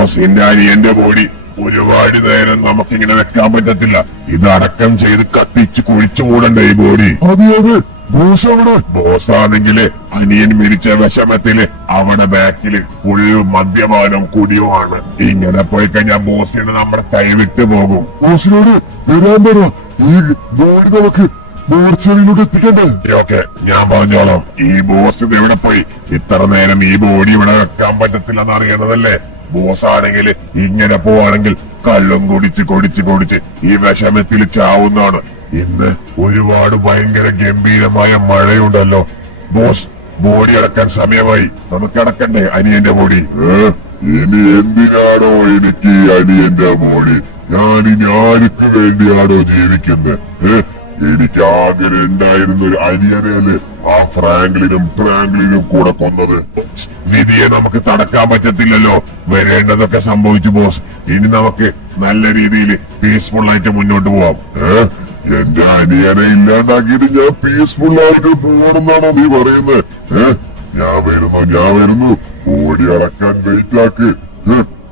Boss എന്റെ അനിയന്റെ body ഒരുപാട് നേരം നമുക്കിങ്ങനെ വെക്കാൻ പറ്റത്തില്ല. ഇത് അടക്കം ചെയ്ത് കത്തിച്ച് കുഴിച്ചു മൂടണ്ടേ ഈ ബോഡി. അതെ ബോസ് അവിടെ. ബോസ് ആണെങ്കില് അനിയൻ മരിച്ച വിഷമത്തില് അവിടെ ബാക്കില് ഫുൾ മദ്യപാനം കുടിയുമാണ്. ഇങ്ങനെ പോയി കഴിഞ്ഞാൽ ബോസിന് നമ്മുടെ കൈവിട്ട് പോകും. ബോസിനോട് വരാൻ പറ. ഈ ബോഡി നമുക്ക് മോർച്ചറിയിലൂടെ എത്തിക്കണ്ടേ? ഓക്കെ, ഞാൻ പറഞ്ഞോളാം. ഈ ബോസ് ഇത് എവിടെ പോയി? ഇത്ര നേരം ഈ ബോഡി ഇവിടെ വെക്കാൻ പറ്റത്തില്ലെന്ന് അറിയണതല്ലേ. ബോസ് ആണെങ്കിൽ ഇങ്ങനെ പോവാണെങ്കിൽ കള്ളും കുടിച്ച് ഈ വിഷമത്തിൽ ചാവുന്നതാണ്. ഇന്ന് ഒരുപാട് ഭയങ്കര ഗംഭീരമായ മഴയുണ്ടല്ലോ. ബോസ്, ബോഡി അടക്കാൻ സമയമായി. നമുക്ക് അടക്കണ്ടേ അനിയന്റെ ബോഡി? ഇനി എന്തിനാണോ എനിക്ക് അനിയന്റെ ബോഡി? ഞാനിനി ആർക്ക് വേണ്ടിയാണോ ജീവിക്കുന്നത്? എനിക്ക് ആഗ്രഹം ഉണ്ടായിരുന്ന ഒരു അനിയനല്ലേ ആ ഫ്രാങ്ക്ലിനും കൂടെ കൊന്നത്. വിധിയെ നമുക്ക് തടക്കാൻ പറ്റത്തില്ലല്ലോ. വരേണ്ടതൊക്കെ സംഭവിച്ചു ബോസ്. ഇനി നമുക്ക് നല്ല രീതിയിൽ പീസ്ഫുൾ ആയിട്ട് മുന്നോട്ട് പോവാം. എന്റെ അനിയനെ ഇല്ലാണ്ടാക്കിയിട്ട് ഞാൻ പീസ്ഫുൾ ആയിട്ട് പോകണമെന്നാണോ നീ പറയുന്നത്? ഞാൻ വരുന്നു. ഓടി അടക്കാൻ വെയിറ്റാക്ക്.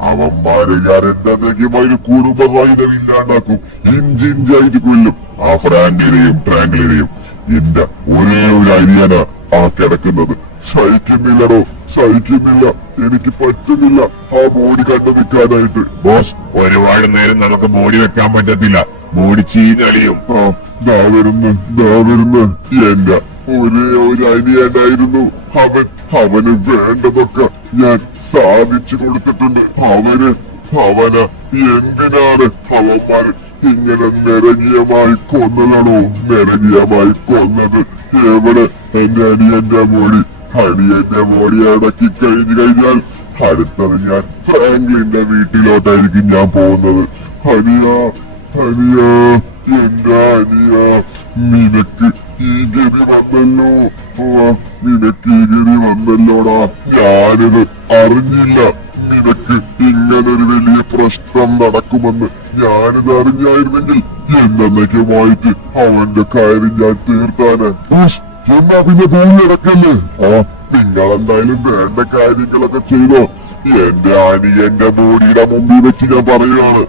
അവന്മാരെ ഞാൻ എന്തെങ്കിലും അതിന് കുടുംബസഹിതം ഇല്ലാണ്ടാക്കും. ഇഞ്ചിഞ്ചായിട്ട് കൊല്ലും ആ ഫ്രാങ്ക്ലിനെയും. എന്റെ ഒരേ ഒരു അനിയനാ ആ കിടക്കുന്നത്. സഹിക്കുന്നില്ല. എനിക്ക് പറ്റുന്നില്ല ആ ബോഡി കണ്ടു നിൽക്കാനായിട്ട്. ബോസ്, ഒരുപാട് നേരം നമുക്ക് ബോഡി വെക്കാൻ പറ്റത്തില്ല. ബോഡി ചീഞ്ഞളിയും. ദാ വരുന്നു. എന്റെ ഒരേ ഒരു അനിയനായിരുന്നു അവന് വേണ്ടതൊക്കെ ഞാൻ സാധിച്ചു കൊടുത്തിട്ടുണ്ട്. അവന് എന്തിനാണ് അവന്മാര് ഇങ്ങനെ നിരങ്ങിയമായി കൊന്നത്? എവിടെ എന്റെ അനിയന്റെ ബോഡി അടക്കി കഴിഞ്ഞാൽ അടുത്തത് ഞാൻ ഫ്രാങ്ക്ലിന്റെ വീട്ടിലോട്ടായിരിക്കും ഞാൻ പോകുന്നത്. അനിയ എന്റെ അനിയ, നിനക്ക് ഈ ഗതി വന്നല്ലോടാ. ഞാനിത് അറിഞ്ഞില്ല. നിനക്ക് ഇങ്ങനൊരു വലിയ പ്രശ്നം നടക്കുമെന്ന് ഞാനിത് അറിഞ്ഞായിരുന്നെങ്കിൽ എന്നേക്കുമായിട്ട് അവന്റെ കാര്യം ഞാൻ തീർത്താന്. എന്നാ പിന്നെ ഭൂമി അടക്കല്ലേ? നിങ്ങളെന്തായാലും വേണ്ട കാര്യങ്ങളൊക്കെ ചെയ്തോ. എന്റെ അനിയന്റെ ബോഡിയുടെ മുമ്പിൽ വെച്ച് ഞാൻ പറയുകയാണ്,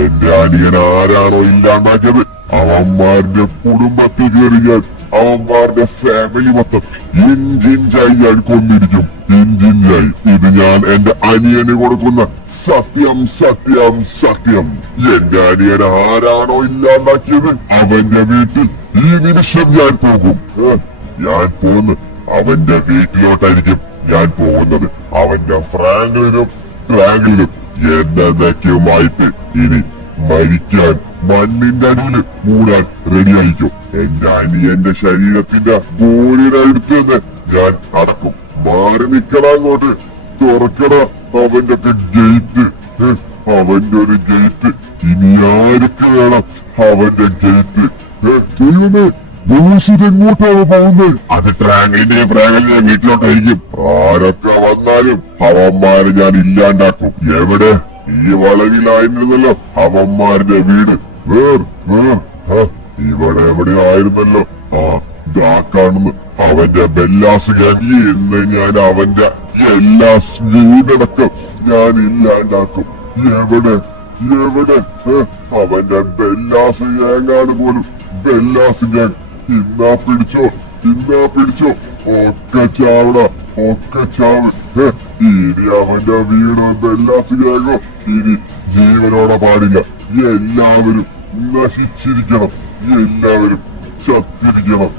എന്റെ അനിയൻ ആരാണോ ഇല്ലാണ്ടാക്കിയത് അവന്മാരുടെ കുടുംബത്തിൽ കയറിയാൽ അവന്മാരുടെ ഫാമിലി മൊത്തം ഇഞ്ചിഞ്ചായി ഞാൻ കൊന്നിരിക്കും. ഇത് ഞാൻ എന്റെ അനിയന് കൊടുക്കുന്ന സത്യം. എന്റെ അനിയൻ ആരാണോ ഇല്ലാണ്ടാക്കിയത് അവന്റെ വീട്ടിൽ ഈ നിമിഷം ഞാൻ പോകും. അവന്റെ വീട്ടിലോട്ടായിരിക്കും ഞാൻ പോകുന്നത്. അവന്റെ ഫ്രാങ്ക്ലിനും എന്നേക്കുമായിട്ട് ഇനി മരിക്കാൻ മണ്ണിന്റെ അടിയിൽ മൂടാൻ റെഡിയായിരിക്കും. എന്റെ അനിയന്റെ ശരീരത്തിന്റെ ബോഡിയുടെ അടുത്ത് നിന്ന് ഞാൻ അടക്കും. മാറി നിക്കണങ്ങോട്ട്. തുറക്കണ അവന്റെ ഗേറ്റ്. അവന്റെ ഒരു ഗേറ്റ്. ഇനി ആർക്ക് വേണം അവന്റെ ഗേറ്റ്? ദൈവമേ, എങ്ങോട്ടാണ് പോകുന്നത്? അത് ഫ്രാങ്ക്ലിന്റെ വീട്ടിലോട്ടായിരിക്കും. ആരൊക്കെ വന്നാലും അവന്മാരെ ഞാൻ ഇല്ലാണ്ടാക്കും. എവിടെ? ഈ വളവിലായിരുന്നല്ലോ അവന്മാരുടെ വീട്. ഇവിടെ എവിടെ ആയിരുന്നല്ലോ. ദാ കാണുന്നു അവന്റെ ബെല്ലാസ് ഗ്യാങ്. ഇന്ന് ഞാൻ അവന്റെ എല്ലാ വീടടക്കം ഞാൻ ഇല്ലാണ്ടാക്കും. എവിടെ അവന്റെ ബെല്ലാസ് ഗ്യാങ്ങാണ് പോലും. ബെല്ലാസ് ഗ്യാങ് ഇന്നാ പിടിച്ചോ. ഒക്കെ ചാവ്. ഇനി അവന്റെ വീടോ ബെല്ലാസ് ഗ്യാങ്ങോ ഇനി ജീവനോടെ പാടില്ല. എല്ലാവരും നശിച്ചിരിക്കണം. എല്ലാവരും ചത്തിരിക്കണം.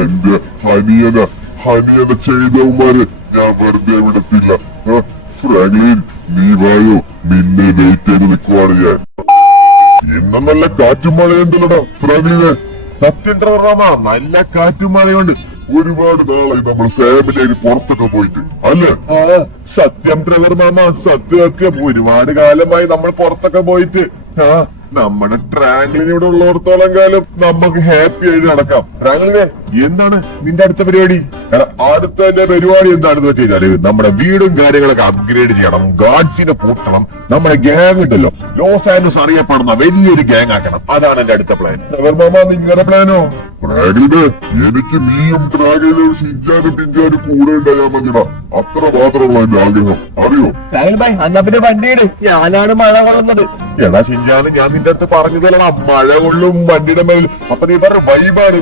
എന്റെ ഹനിയനെ ചെയ്തവന്മാര് ഞാൻ വെറുതെ വിടത്തില്ല. ഫ്രാങ്ക്ലിൻ, നീ വായോ. നിന്നെ വെയിറ്റ് ചെയ്ത് നിൽക്കുവാണ് ഞാൻ. ഇന്നും നല്ല കാറ്റും മഴയുണ്ടല്ലോടാ ഫ്രാങ്ക്ലിനെ. സത്യം ട്രെവർ, നല്ല കാറ്റും മഴയുണ്ട്. ഒരുപാട് നാളായി നമ്മൾ ഫാമിലിയായി പുറത്തൊക്കെ പോയിട്ട് അല്ലേ? സത്യം ട്രെവർ മാമ, സത്യമൊക്കെ ഒരുപാട് കാലമായി നമ്മൾ പുറത്തൊക്കെ പോയിട്ട്. നമ്മുടെ ഫ്രാങ്ക്ലിൻ ഇവിടെ ഉള്ളിടത്തോളം കാലം നമുക്ക് ഹാപ്പി ആയിട്ട് നടക്കാം. ഫ്രാങ്ക്ലിനെ, എന്താണ് നിന്റെ അടുത്ത പരിപാടി? എടാ അടുത്ത എന്റെ പരിപാടി എന്താണെന്ന് വെച്ച് കഴിഞ്ഞാല് നമ്മുടെ വീടും കാര്യങ്ങളൊക്കെ അപ്ഗ്രേഡ് ചെയ്യണം, ഗാർഡ്സിനെ കൂട്ടണം, നമ്മുടെ ഗ്യാങ് ഉണ്ടല്ലോ ലോസ് ആൻഡോസ് അറിയപ്പെടുന്ന വലിയൊരു ഗ്യാങ് ആക്കണം. അതാണ് എന്റെ അടുത്ത പ്ലാൻ. മാമ നിങ്ങളുടെ പ്ലാനോ? ഡ്രാഗലിന് എനിക്ക് നീയും ഡ്രാഗലും ഷിൻചാനും പിഞ്ചാനും കൂടെ ഉണ്ടായാൽ മതിടാ. അത്ര മാത്രമുള്ള എന്റെ ആഗ്രഹം, അറിയോ? എന്നാ പിന്നെ വണ്ടിയിട്, ഞാനാണ് മഴ കൊള്ളുന്നത്. എടാ ഷിൻചാന് ഞാൻ നിന്റെ അടുത്ത് പറഞ്ഞതല്ലടാ മഴ കൊള്ളും വണ്ടിയുടെ മേൽ. അപ്പൊ നീ പറഞ്ഞ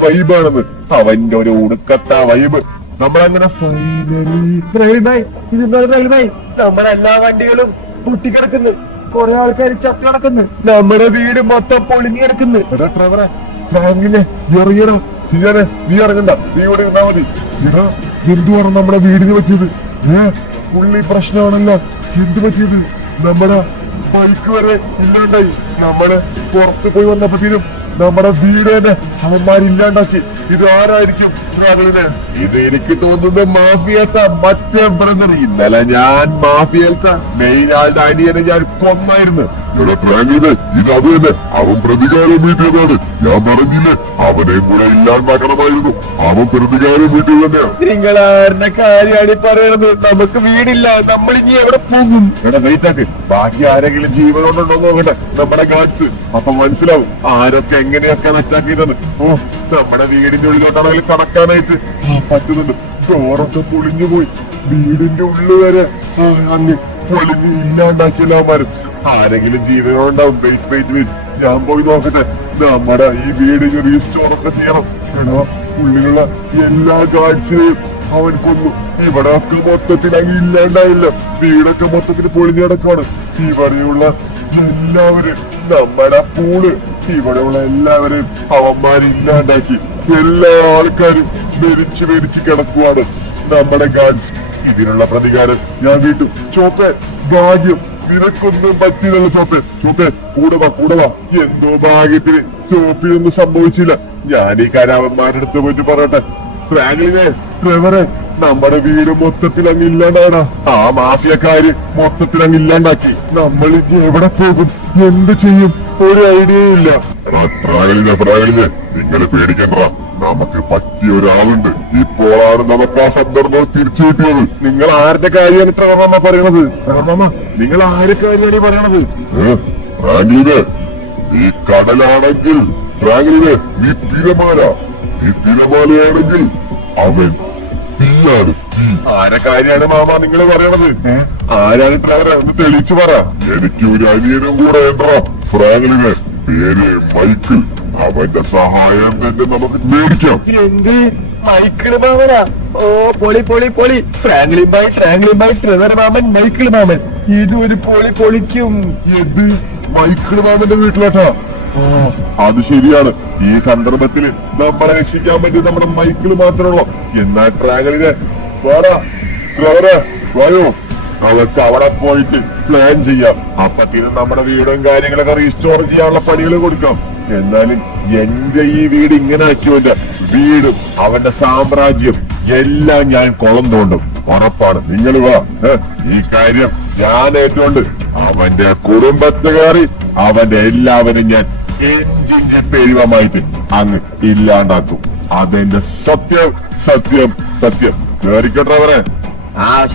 വൈബാണെന്ന്. അവന്റെ ഒരു ഉടുക്കത്ത വൈബ് നമ്മളങ്ങനെ നമ്മുടെ എല്ലാ വണ്ടികളും പൊട്ടിക്കിടക്കുന്നു, കുറെ ആൾക്കാർ ചത്തു കിടക്കുന്നു, നമ്മുടെ വീട് മൊത്തം പൊളിഞ്ഞു കിടക്കുന്നു. ഇറങ്ങിയടാ ഷിൻചാനെ, നീ ഇറങ്ങണ്ട, നീ ഇവിടെ ഇരുന്നാ മതി. എടാ എന്തുവാണ് നമ്മുടെ വീടിന് പറ്റിയത്? പുള്ളി പ്രശ്നമാണല്ലോ. എന്ത് പറ്റിയത്? നമ്മുടെ ബൈക്ക് വരെ ഇല്ലാണ്ടായി. നമ്മള് പുറത്ത് പോയി വന്നപ്പോഴത്തേനും നമ്മുടെ വീട് തന്നെ അവന്മാരില്ലാണ്ടാക്കി. ഇത് ആരായിരിക്കും ട്രാവലിന്? ഇത് എനിക്ക് തോന്നുന്നത് മാഫിയത്ത മറ്റേ ബ്രദർ. ഇന്നലെ ഞാൻ മാഫിയത്ത മെയിൻ ആളുടെ അനിയനെ ഞാൻ കൊന്നായിരുന്നു. ഇത് അത് തന്നെ, അവൻ പ്രതികാരം വീട്ടിയതാണ്. ഞാൻ പറഞ്ഞില്ലേ അവനെ കൂടെ ഇല്ലാണ്ടാക്കണമായിരുന്നു. അവൻ പ്രതികാരം വീട്ടിൽ തന്നെയാ. നിങ്ങളാരുടെ കാര്യമാണ് പറയണത്? നമുക്ക് വീടില്ല, നമ്മൾ ഇനി എവിടെ പോകും? എടാ വെയിറ്റാക്ക്, ബാക്കി ആരെങ്കിലും ജീവനോടുണ്ടോ നോക്കട്ടെ നമ്മുടെ ഗാർഡ്സ്. അപ്പൊ മനസ്സിലാവും ആരൊക്കെ എങ്ങനെയൊക്കെ അറ്റാക്കിയതെന്ന്. ഓ നമ്മുടെ വീടിന്റെ ഉള്ളിലോട്ടാണെങ്കിലും കടക്കാനായിട്ട് പറ്റുന്നുണ്ട്. ഡോറൊക്കെ പൊളിഞ്ഞു പോയി, വീടിന്റെ ഉള്ളു വരെ അങ്ങ് പൊളിഞ്ഞ് ഇല്ലാണ്ടാക്കിയല്ലാമാരും. ആരെങ്കിലും ജീവനോണ്ടാവും. വെയിറ്റ് ഞാൻ പോയി നോക്കട്ടെ. നമ്മുടെ ഈ വീട് റീസ്റ്റോറൊക്കെ ചെയ്യണം. എടാ ഉള്ളിലുള്ള എല്ലാ ഗാർഡ്സിനെയും അവൻ കൊന്നു. ഇവിടെ ഒക്കെ മൊത്തത്തിൽ അങ്ങ് ഇല്ലാണ്ടായില്ല, വീടൊക്കെ മൊത്തത്തിൽ പൊളിഞ്ഞു കിടക്കാണ്. ഇവിടെയുള്ള എല്ലാവരും നമ്മുടെ പൂള് ഇവിടെയുള്ള എല്ലാവരെയും അവന്മാരില്ലാണ്ടാക്കി. എല്ലാ ആൾക്കാരും മരിച്ചു കിടക്കുവാണ് നമ്മുടെ ഗാർഡ്സ്. ഇതിനുള്ള പ്രതികാരം ഞാൻ വീട്ടും. ചോപ്പേ ഭാഗ്യം നിനക്കൊന്നും പറ്റിയതല്ല ചോപ്പേ കൂടെ വാ. എന്തോ ഭാഗ്യത്തിന് ചോപ്പിനൊന്നും സംഭവിച്ചില്ല. ഞാൻ ഈ കരാവന്മാരുടെ അടുത്ത് പോയിട്ട് പറയട്ടെ. ഫ്രാങ്ക്ലിനെ, ട്രെവറെ, നമ്മുടെ വീട് മൊത്തത്തിൽ അങ്ങ് ഇല്ലാണ്ടാണ്. ആ മാഫിയക്കാര് മൊത്തത്തിൽ അങ്ങ് ഇല്ലാണ്ടാക്കി. നമ്മൾ ഇനി എവിടെ പോകും, എന്ത് ചെയ്യും, ഒരു ഐഡിയ ഇല്ല. ഫ്രാഗലിനെ നിങ്ങൾ പേടിക്കണ്ട, നമുക്ക് പറ്റിയ ഒരാളുണ്ട്. ഇപ്പോഴാണ് നമുക്ക് ആ സന്ദർഭം തിരിച്ചു കിട്ടിയത്. നിങ്ങൾ ആരുടെ കാര്യമാണ് ട്രെവർ പറയണത്? നിങ്ങൾ ആരുടെ കാര്യമാണ് ഈ പറയണത്? ഫ്രാങ്ക്ലിനെ നീ കടലാണെങ്കിൽ, ഫ്രാങ്ക്ലിനെ നീ തിരമാലയാണെങ്കിൽ അവൻ തീയാണ്. ആരെ കാര്യമാണ് മാമ നിങ്ങൾ പറയണത്? ആരാണ് ട്രെവർ? ഒന്ന് തെളിയിച്ചു പറ. എനിക്ക് ഒരു അനിയനും കൂടെ എന്താ ഫ്രാങ്ക്ലിനെ, പേര് മൈക്കിൾ. അവന്റെ സഹായം തന്നെ നമുക്ക് മേടിക്കാം. എന്ത് മൈക്കിള് മാമനാ? ഓ പൊളി. ഫ്രാങ്ക്ലിൻ ബൈ ട്രെവർ മാമൻ, മൈക്കിൾ മാമൻ, ഇത് ഒരു പൊളിക്കും. ഇത് മൈക്കിൾ മാമന്റെ വീട്ടിലോട്ടാ? അത് ശരിയാണ്. ഈ സന്ദർഭത്തിൽ നമ്മളെ രക്ഷിക്കാൻ പറ്റി നമ്മുടെ മൈക്കിൾ മാത്രമുള്ളൂ. എന്നാൽ ട്രാഗലിനെ വായോ, അവർക്ക് അവിടെ പോയിട്ട് പ്ലാൻ ചെയ്യാം. അപ്പത്തിനും നമ്മുടെ വീടും കാര്യങ്ങളൊക്കെ റീസ്റ്റോർ ചെയ്യാനുള്ള പണികൾ കൊടുക്കാം. എന്നാലും എന്റെ ഈ വീട് ഇങ്ങനെ ആക്കിയവന്റെ വീടും അവന്റെ സാമ്രാജ്യം എല്ലാം ഞാൻ കുളം തോണ്ടും, ഉറപ്പാണ്. നിങ്ങൾ വാ, ഈ കാര്യം ഞാൻ ഏറ്റുകൊണ്ട് അവന്റെ കുടുംബത്തെ കയറി അവന്റെ എല്ലാവരും ഞാൻ എഞ്ചിന്റെ പെരുവമായിട്ട് അങ്ങ് ഇല്ലാണ്ടാക്കും. അതെന്റെ സത്യം. കേറിക്കോട്ടെ അവരെ.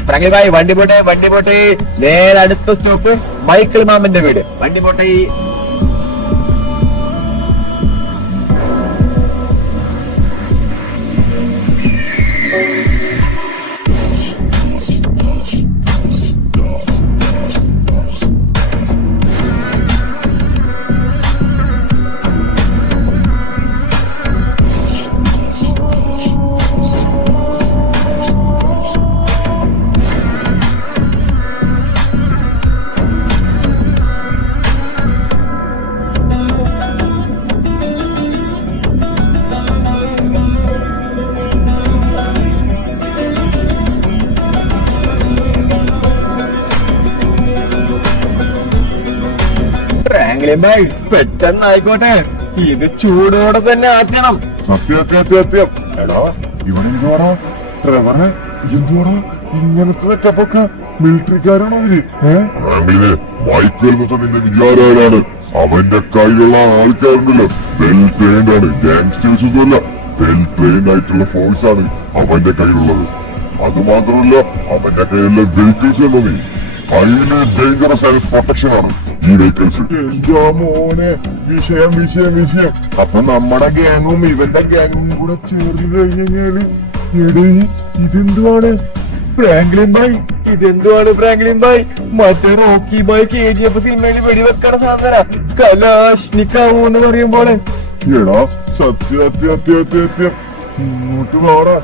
ഫ്രാങ്ക്ലിൻ ഭായ്, വണ്ടി പോട്ടെ. നേരെ അടുത്ത സ്റ്റോപ്പ് മൈക്കിൾ മാമന്റെ വീട്. വണ്ടി പോട്ടെ. ഫ്രാങ്ക്ലിൻ ഭായ് പെട്ടെന്നായിക്കോട്ടെ, ഇത് ചൂടോടെ തന്നെ ആക്കണം. സത്യം. എടാ ഇവിടെ എന്തുവാടാ ട്രെവറെ? എന്തുവാടാ ഇങ്ങനത്തെ സെറ്റപ്പൊക്കെ? മിലിറ്ററിക്കാരാണോ അവര്? ഫ്രാങ്ക്ലിനെ മൈക്കിൾ എന്ന് വെച്ചാൽ നിന്റെ വിചാരാണ്. അവന്റെ കയ്യിലുള്ള ആൾക്കാരുണ്ടല്ലോ വെൽ ട്രെയിൻഡ് ആണ്, ഗാങ്സ്റ്റേഴ്സ് ഒന്നുമല്ല. വെൽ ട്രെയിൻഡ് ആയിട്ടുള്ള ഫോഴ്സ് ആണ് അവന്റെ കയ്യിലുള്ളത്. അത് മാത്രമല്ല അവന്റെ കയ്യിലുള്ള വെഹിക്കിൾസ് ഉണ്ടോ നീ ഹൈലി ഡേഞ്ചറസ് ആയ പ്രൊട്ടക്ഷൻ ആണ് ഈ വെഹിക്കിൾസ്. മോനെ വിഷയം വിഷയം വിഷയം. അപ്പൊ നമ്മുടെ ഗ്യാങ്ങും ഇവന്റെ ഗ്യാങ്ങും കൂടെ ചേർന്ന് കഴിഞ്ഞാല് ഇതെന്തുവാണ് ഫ്രാങ്ക്ലിൻ ഭായ്, ഇതെന്തുവാണ് ഫ്രാങ്ക്ലിൻ ഭായ്? മറ്റേ റോക്കി ഭായ് KGF സിനിമയിൽ വെടിവെക്കണ സാധന കലാഷ്നിക്കാവൂ എന്ന് പറയുമ്പോലെ. എടാ സത്യം സത്യം സത്യം സത്യം. ഇങ്ങോട്ട് വാടാ.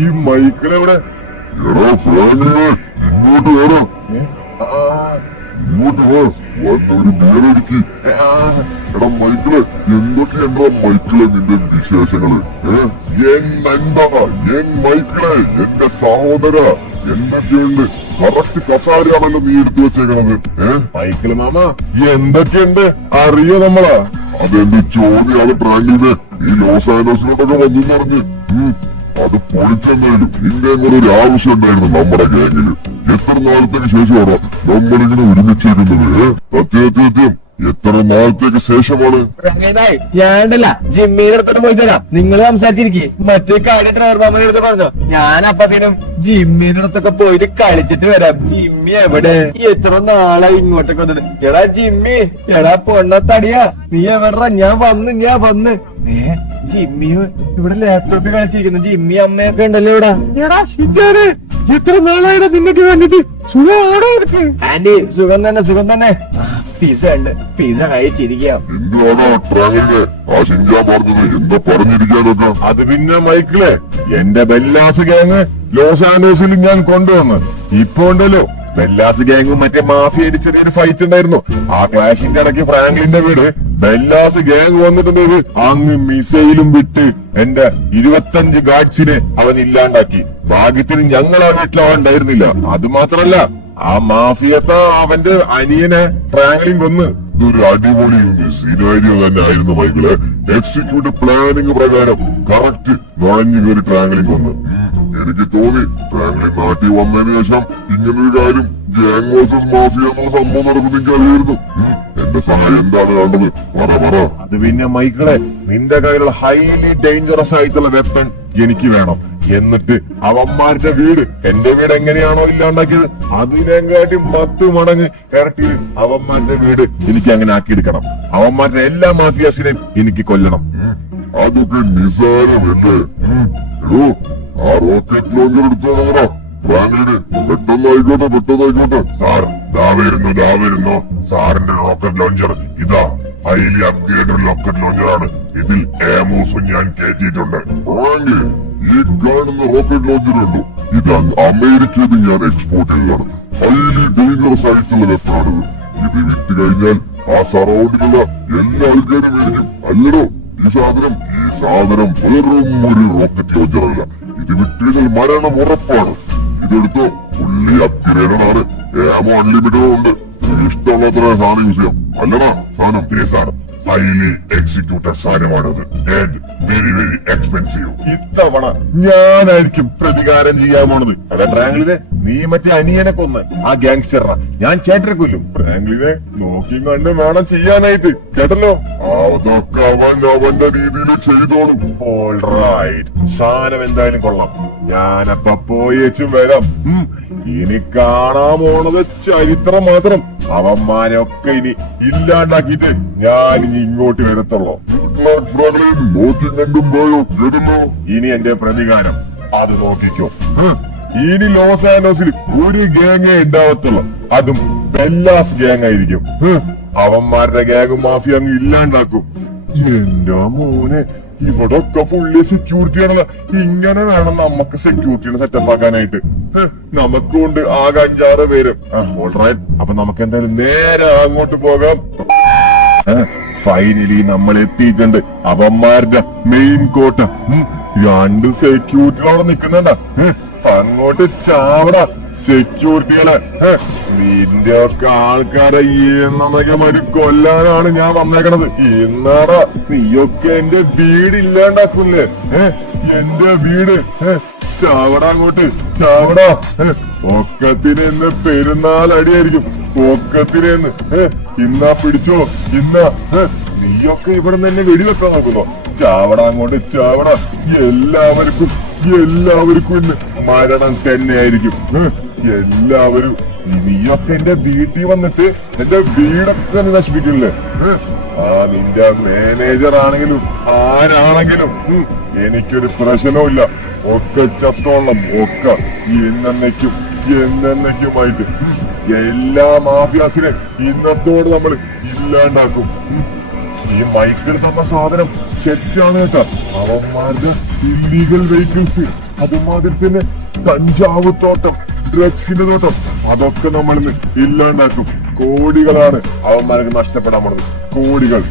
ഈ മൈക്കിൾ എവിടെ? എടാ ഫ്രാങ്ക്ലിനെ ഇങ്ങോട്ട് വരാം. ഇങ്ങോട്ട് വാ, വന്നൊരു ബിയറടിക്ക്. എടാ മൈക്കിളെ, എന്തൊക്കെയുണ്ടോ മൈക്കിളെ നിന്റെ വിശേഷങ്ങള്? എന്താ മൈക്കിളെ, എന്റെ സഹോദര എന്തൊക്കെയുണ്ട്? കറക്റ്റ് കസാരയാണല്ലോ നീ എടുത്തു വെച്ചേക്കണത്. മൈക്കിൾ മാമ എന്തൊക്കെയുണ്ട് അറിയോ നമ്മളാ? അതെന്റെ ചോദ്യാണ് ഫ്രാങ്ക്ലിനെ. ഈ ലോസ് ആൻഡോസിലോട്ടൊക്കെ വന്നു പറഞ്ഞ് അത് പൊളിച്ചെന്നാലും നിന്റെ കൂടെ ഒരു ആവശ്യം ഉണ്ടായിരുന്നു നമ്മുടെ ഗാങ്ങില്. എത്ര നാളത്തേക്ക് ശേഷമാണ് നമ്മളിങ്ങനെ ഒരുമിച്ചേക്കുന്നത്? സത്യം എത്ര നാളത്തേക്ക് ശേഷമാണ്? ഞാനുണ്ടല്ല ജിമ്മിയുടെ അടുത്തോട്ട് പോയി തരാം. നിങ്ങൾ സംസാരിച്ചിരിക്കും. മറ്റേ കളി ട്രവർ മാമന്റെ അടുത്ത് പറഞ്ഞോ. ഞാൻ അപ്പത്തേനും ജിമ്മിയുടെ അടുത്തൊക്കെ പോയിട്ട് കളിച്ചിട്ട് വരാം. ജിമ്മി എവിടെ? എത്ര നാളായി ഇങ്ങോട്ടൊക്കെ വന്നിട്ട്. എടാ ജിമ്മി, എടാ പൊണ്ണത്തടിയാ, നീ എവിടാ? ഞാൻ വന്ന് ജിമ്മി ഇവിടെ ലാപ്ടോപ്പിൽ കളിച്ചിരിക്കുന്നു. ജിമ്മി അമ്മയൊക്കെ ഉണ്ടല്ലോ ഇവിടെ. എടാ ഷിജാനെ, എത്ര നാളായിടാ നിന്നൊക്കെ വേണ്ടിട്ട്. സുഖമാണോ? ആന്റി സുഖം തന്നെ. പിസ ഉണ്ട്, പിസ കഴിച്ചിരിക്കാം. എന്തുവാണോ ഫ്രാങ്ക്ലിനെ ആ ഷിൻജാൻ പറഞ്ഞത്? എന്താ പറഞ്ഞിരിക്കാനൊക്കെ? അത് പിന്നെ മൈക്കിളെ, എന്റെ ബെല്ലാസ് ഗ്യാങ് ലോസ് ആൻഡോസിൽ ഞാൻ കൊണ്ടുവന്ന്. ഇപ്പൊ ഉണ്ടല്ലോ ബെല്ലാസ് ഗ്യാങ്ങും മറ്റേ മാഫിയായിട്ട് ചെറിയൊരു ഫൈറ്റ് ഉണ്ടായിരുന്നു. ആ ക്ലാഷിന്റെ ഇടയ്ക്ക് ഫ്രാങ്ക്ലിന്റെ വീട് ബെല്ലാസ് ഗ്യാങ് വന്നിട്ടുണ്ടെങ്കിൽ അങ്ങ് മിസൈലും വിട്ട് എന്റെ 25 ഗാർഡ്സിനെ അവൻ ഇല്ലാണ്ടാക്കി. ഭാഗ്യത്തിന് ഞങ്ങൾ ആ വീട്ടിൽ അവൻ ഉണ്ടായിരുന്നില്ല. അത് മാത്രല്ല ആ മാഫിയത്ത അവന്റെ അനിയനെ ഫ്രാങ്ക്ലിൻ കൊന്ന്. ഇതൊരു അടിപൊളി സിനാരിയോ തന്നെ ആയിരുന്നു മൈക്കിളെ. എക്സിക്യൂട്ടീവ് പ്ലാനിങ് പ്രകാരം കറക്റ്റ് നുഴഞ്ഞു കയറി ഫ്രാങ്ക്ലിൻ കൊന്ന്. എനിക്ക് തോന്നി ഫ്രാങ്ക്ലിൻ നാട്ടിൽ വന്നതിന് ശേഷം ഇങ്ങനൊരു കാര്യം ഗ്യാങ് വേഴ്സസ് മാഫിയ എന്നുള്ള സംഭവം നടക്കുന്നത് എനിക്ക് അറിയായിരുന്നു. എന്റെ സഹായം എന്താണ് വേണ്ടത്? പറ. അത് പിന്നെ മൈക്കിളെ, നിന്റെ കയ്യിലുള്ള ഹൈലി ഡേഞ്ചറസ് ആയിട്ടുള്ള വെപ്പൺ എനിക്ക് വേണം. എന്നിട്ട് അവന്മാരുടെ വീട് എന്റെ വീട് എങ്ങനെയാണോ ഇല്ലാണ്ടാക്കിയത് അതിനെക്കാട്ടി 10 മടങ്ങ് ഇരട്ടി അവന്മാരുടെ വീട് എനിക്ക് അങ്ങനെ ആക്കിയെടുക്കണം. അവന്മാരുടെ എല്ലാ മാഫിയാസിനെയും എനിക്ക് കൊല്ലണം. അതൊക്കെ നിസാരമല്ലേ? എടോ ആ റോക്കറ്റ് ലോഞ്ചർ എടുത്തോളാ ഫ്രാങ്ക്ലിന്. പെട്ടെന്നായിക്കോട്ടെ. സാർ ദാ വരുന്നു സാറിന്റെ റോക്കറ്റ് ലോഞ്ചർ. ഇതാ ഹൈലി അപ്ഗ്രേഡഡ് റോക്കറ്റ് ലോഞ്ചറാണ്. ഇതിൽ ഏമോസും ഞാൻ കയറ്റിയിട്ടുണ്ട്. ഫ്രാങ്ക്, ഈ കാണുന്ന റോക്കറ്റ് ലോഞ്ചർ ഉണ്ടോ? ഇത് അമേരിക്കയിൽ ഞാൻ എക്സ്പോർട്ട് ചെയ്തതാണ്. ഹൈലി ഡേഞ്ചറസ് ആയിട്ടുള്ള വെപ്പണാണിത്. ഇത് വിറ്റ് കഴിഞ്ഞാൽ ആ സറൗണ്ടിലുള്ള എല്ലാ ആൾക്കാരും മേടിക്കും. അല്ലടോ ഈ സാധനം വെറും ഒരു റോക്കറ്റ് ലോഞ്ചർ അല്ല. ഇത് വിറ്റ് കഴിഞ്ഞാൽ മരണം ഉറപ്പാണ്. ഇതെടുത്തോ, ഫുള്ളി അപ്ഗ്രേഡഡ് ആണ്. ഏമോ അൺലിമിറ്റഡ് ഉണ്ട്. ഇഷ്ടമുള്ളത്ര സാധനം യൂസ് ചെയ്യാം. അല്ലടാ സാധനം ഹൈലി എക്സിക്യൂട്ടഡ് സാധനമാണത്. Very very expensive. ഇത്തവണ ഞാനായിരിക്കും പ്രതികാരം ചെയ്യാൻ പോണത്. അല്ല ഫ്രാങ്ക്ലിനെ, നീ മറ്റേ അനിയനെ കൊന്ന് ആ ഗാങ്സ്റ്ററിനെ ഞാൻ ചേട്ടനെ കൊല്ലും. ഫ്രാങ്ക്ലിനെ നോക്കിയും കണ്ടും വേണം ചെയ്യാനായിട്ട്, കേട്ടല്ലോ? അതൊക്കെ അവന്റെ രീതിയിൽ ചെയ്തോളും. ഓൾറൈറ്റ്, സാധനം എന്തായാലും കൊള്ളാം. ഞാനപ്പ പോയേച്ചും വരാം. ഇനി കാണാൻ പോണത് ചരിത്രം മാത്രം. അവന്മാരൊക്കെ ഇനി ഇല്ലാണ്ടാക്കിയിട്ട് ഞാൻ ഇനി ഇങ്ങോട്ട് വരത്തുള്ളൂ. നോക്കിയും കണ്ടും പോയോ? കേട്ടല്ലോ? ഇനി എന്റെ പ്രതികാരം അത് നോക്കിക്കോ. ഇനി ലോസ് ആൻഡോസിൽ ഒരു ഗ്യാങ്ങേ ഉണ്ടാവത്തുള്ളൂ. അതും ബെല്ലാസ് ഗ്യാങ് ആയിരിക്കും. അവന്മാരുടെ ഗ്യാങ്ങും മാഫിയ അങ്ങ് ഇല്ലാണ്ടാക്കും. എന്റെ മോനെ, ഇവിടൊക്കെ ഫുള്ളി സെക്യൂരിറ്റി ആണല്ലോ. ഇങ്ങനെ വേണം നമുക്ക് സെക്യൂരിറ്റിയുടെ സെറ്റപ്പ് ആക്കാനായിട്ട്. നമുക്കുണ്ട് ആകെ 5-6 പേര്. ഓൾറൈറ്റ്, അപ്പൊ നമുക്ക് എന്തായാലും നേരെ അങ്ങോട്ട് പോകാം. ഫൈനലി നമ്മൾ എത്തിയിട്ടുണ്ട് അവന്മാരുടെ മെയിൻ കോട്ട. 2 സെക്യൂരിറ്റി അവിടെ നിൽക്കുന്നുണ്ട. അങ്ങോട്ട് ചാവട സെക്യൂരിറ്റികളെ. നിന്റെ ഒക്കെ ആൾക്കാരെ എന്നൊക്കെ കൊല്ലാനാണ് ഞാൻ വന്നേക്കണത്. ഇന്നാടാ നീയൊക്കെ എന്റെ വീട് ഇല്ലാണ്ടാക്കൂല്ലേ? എന്റെ വീട് ചാവട, അങ്ങോട്ട് ചാവട. ഒക്കത്തിന് ഇന്ന് പെരുന്നാളടിയായിരിക്കും. ഒക്കത്തിന് ഇന്നാ പിടിച്ചോ. നീയൊക്കെ ഇവിടെ നിന്ന് എന്നെ വെടിവെക്കാൻ നോക്കുന്നോ? ചാവട അങ്ങോട്ട് ചാവട. എല്ലാവർക്കും ഇന്ന് മരണം തന്നെയായിരിക്കും. എല്ലാവരും നീയൊക്കെ എന്റെ വീട്ടിൽ വന്നിട്ട് എന്റെ വീടൊക്കെ നീ നശിപ്പിക്കില്ലേ? നിന്റെ മാനേജർ ആണെങ്കിലും ആരാണെങ്കിലും എനിക്കൊരു പ്രശ്നവുമില്ല. ഒക്കെ ചത്തോളം ഒക്കെ എന്നേക്കുമായിട്ട് എല്ലാ മാഫിയാസിനെ ഇന്നത്തോട് നമ്മൾ ഇല്ലാണ്ടാക്കും. ഈ മൈക്കിൾ തന്ന സാധനം ശരിയാണ് കേട്ടാ. അവന്മാരുടെ ഇല്ലീഗൽ വെഹിക്കിൾസ്, അതുമാതിരി തന്നെ കഞ്ചാവ് തോട്ടം, ഡ്രഗ്സിന്റെ തോട്ടം, അതൊക്കെ നമ്മളിന്ന് ഇല്ലാണ്ടാക്കും. കോടികളാണ് അവന്മാർക്ക് നഷ്ടപ്പെടാൻ പോണത്. കോടികൾ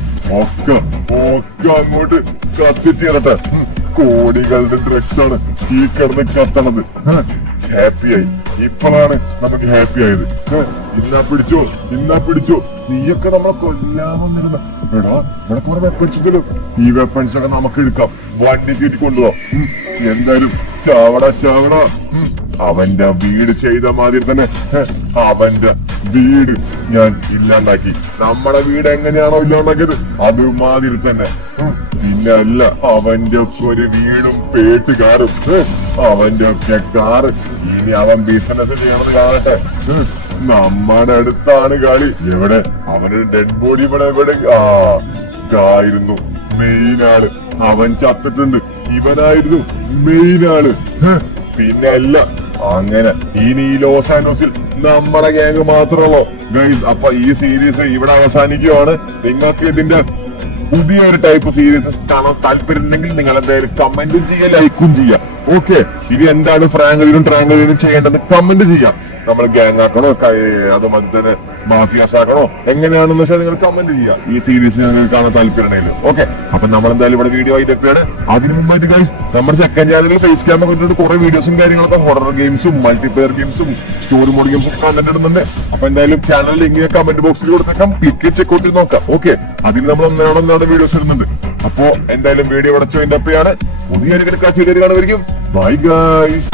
ഒക്കെ അങ്ങോട്ട് കത്തിച്ചേരട്ടെ. കോടികളുടെ ഡ്രഗ്സ് ആണ് ഈ കിടന്ന് കത്തണത്. ഹാപ്പിയായി. ഇപ്പോഴാണ് നമുക്ക് ഹാപ്പി ആയത്. ഇന്നാ പിടിച്ചോ. നീയൊക്കെ നമ്മളെ കൊല്ലാൻ വന്നിരുന്ന എടാ, ഇവിടെ കുറെ വെപ്പൺസ് ഉണ്ടല്ലോ. ഈ വെപ്പൺസ് ഒക്കെ നമുക്ക് എടുക്കാം, വണ്ടി കയറ്റി കൊണ്ടുപോവാം. എന്തായാലും ചാവട. അവന്റെ വീട് ചെയ്ത മാതിരി തന്നെ അവന്റെ വീട് ഞാൻ ഇല്ലാണ്ടാക്കി. നമ്മുടെ വീട് എങ്ങനെയാണോ ഇല്ലാണ്ടാക്കിയത് അതുമാതിരി തന്നെ. പിന്നെ അല്ല, അവന്റെ ഒക്കെ ഒരു വീടും പേട്ട് കാറും, അവന്റെ ഒക്കെ കാറ്. ഇനി അവൻ ബിസിനസ് ചെയ്യണത് കാണട്ടെ. നമ്മുടെ അടുത്താണ് കളി. എവിടെ അവനൊരു ഡെഡ് ബോഡി ഇവിടെ ആയിരുന്നു മെയിൻ ആള്. അവൻ ചത്തിട്ടുണ്ട്. ഇവനായിരുന്നു മെയിൻ ആള്. പിന്നെ അല്ല, അങ്ങനെ ഇനി ഈ ലോസ് ആൻഡോസിൽ നമ്മുടെ ഗ്യാങ് മാത്രമല്ലോ ഗൈസ്. അപ്പൊ ഈ സീരീസ് ഇവിടെ അവസാനിക്കുകയാണ്. നിങ്ങൾക്ക് ഇതിന്റെ പുതിയൊരു ടൈപ്പ് സീരീസ് കാണാൻ താല്പര്യം ഉണ്ടെങ്കിൽ നിങ്ങൾ എന്തായാലും കമന്റും ചെയ്യുക, ലൈക്കും ചെയ്യാം. ഓക്കെ, ഇത് എന്താണ് ഫ്രാങ്കളിനും ട്രാങ്കളിനും ചെയ്യേണ്ടത് കമന്റ് ചെയ്യാം. നമ്മൾ ഗ്യാങ് ആക്കണോ, അതുമാതിരി തന്നെ മാഫിയാസ് ആക്കണോ, എങ്ങനെയാണെന്ന് വെച്ചാൽ നിങ്ങൾ കമന്റ് ചെയ്യാം. ഈ സീരീസ് നിങ്ങൾക്ക് കാണാൻ താല്പര്യമുണ്ടെങ്കിൽ. ഓക്കെ, അപ്പൊ നമ്മൾ എന്തായാലും ഇവിടെ വീഡിയോ ആയിട്ടൊക്കെയാണ്. അതിന് മുമ്പായിട്ട് ഗൈസ്, നമ്മുടെ സെക്കൻഡ് ചാനലിൽ ഫേസ് ക്യാമറ കൊണ്ടിട്ട് കുറെ വീഡിയോസും കാര്യങ്ങളൊക്കെ ഹൊറർ ഗെയിംസും മൾട്ടിപ്ലെയർ ഗെയിംസും സ്റ്റോറി മോഡ് ഗെയിംസും കണ്ടന്റ് ഇടുന്നുണ്ട്. അപ്പൊ എന്തായാലും ചാനൽ ലിങ്ക് കമന്റ് ബോക്സിൽ കൊടുത്തേക്കാം, ക്ലിക്ക് ചെക്കൗട്ട് ചെയ്ത് നോക്കാം. ഓക്കെ, അതിന് നമ്മൾ ഒന്നാണ് വീഡിയോസ് ഇടുന്നുണ്ട്. അപ്പോ എന്തായാലും വീഡിയോ ഇവിടെ ജോയിൻ അപ്പ് ചെയ്യാണ്. പുതിയൊരു കിടക്കാഴ്ച കാണുമായിരിക്കും. Bye guys.